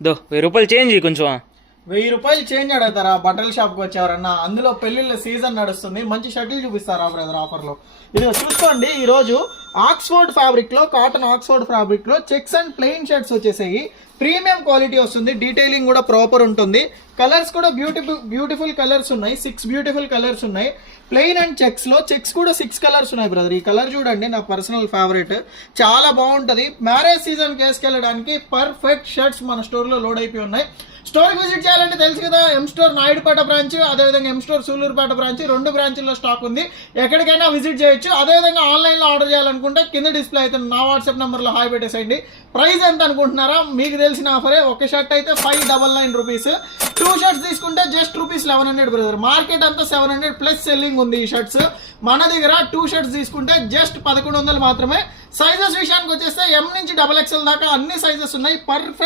దో 1000 రూపాయలు చేంజ్ కొంచెం. 1000 రూపాయలు చేంజ్ అడుగుతారా బట్టల షాప్కి వచ్చేవారన్నా? అందులో పెళ్లిళ్ళ సీజన్ నడుస్తుంది, మంచి షర్ట్లు చూపిస్తారా బ్రదర్ ఆఫర్లో? ఇది చూసుకోండి, ఈరోజు ఆక్స్ఫోర్డ్ ఫ్యాబ్రిక్ లో, కాటన్ ఆక్స్ఫోర్డ్ ఫ్యాబ్రిక్ లో చెక్స్ అండ్ ప్లెయిన్ షర్ట్స్ వచ్చేసాయి. ప్రీమియం క్వాలిటీ వస్తుంది, డీటెయిలింగ్ కూడా ప్రాపర్ ఉంటుంది. కలర్స్ కూడా బ్యూటిఫుల్ కలర్స్ ఉన్నాయి, 6 బ్యూటిఫుల్ కలర్స్ ఉన్నాయి. ప్లెయిన్ అండ్ చెక్స్ లో, చెక్స్ కూడా 6 కలర్స్ ఉన్నాయి బ్రదర్. ఈ కలర్ చూడండి, నా పర్సనల్ ఫేవరెట్, చాలా బాగుంటది. మ్యారేజ్ సీజన్ వేసుకెళ్ళడానికి పర్ఫెక్ట్ షర్ట్స్ మన స్టోర్ లో లోడ్ అయిపోయి ఉన్నాయి. స్టోర్కి విజిట్ చేయాలంటే తెలుసు కదా, ఎం స్టోర్ నాయుడుపేట బ్రాంచ్, అదేవిధంగా ఎం స్టోర్ సూలూరుపేట బ్రాంచ్, 2 బ్రాంచ్ల్లో స్టాక్ ఉంది. ఎక్కడికైనా విజిట్ చేయొచ్చు. అదేవిధంగా ఆన్లైన్లో ఆర్డర్ చేయాలనుకుంటే కింద డిస్ప్లే అయితే నా వాట్సాప్ నెంబర్లో హాయ్ పెట్టేసేయండి. ప్రైస్ ఎంత అనుకుంటున్నారా? మీకు తెలిసిన ఆఫరే. ఒక షర్ట్ అయితే 599 రూపీస్, 2 షర్ట్స్ తీసుకుంటే జస్ట్ రూపీస్ 1100 బ్రదర్. మార్కెట్ అంతా 700 ప్లస్ సెల్లింగ్ ఉంది ఈ షర్ట్స్. మన దగ్గర 2 షర్ట్స్ తీసుకుంటే జస్ట్ 1100 మాత్రమే. సైజెస్ విషయానికి వచ్చేస్తే M నుంచి XXL దాకా అన్ని సైజెస్ ఉన్నాయి. పర్ఫెక్ట్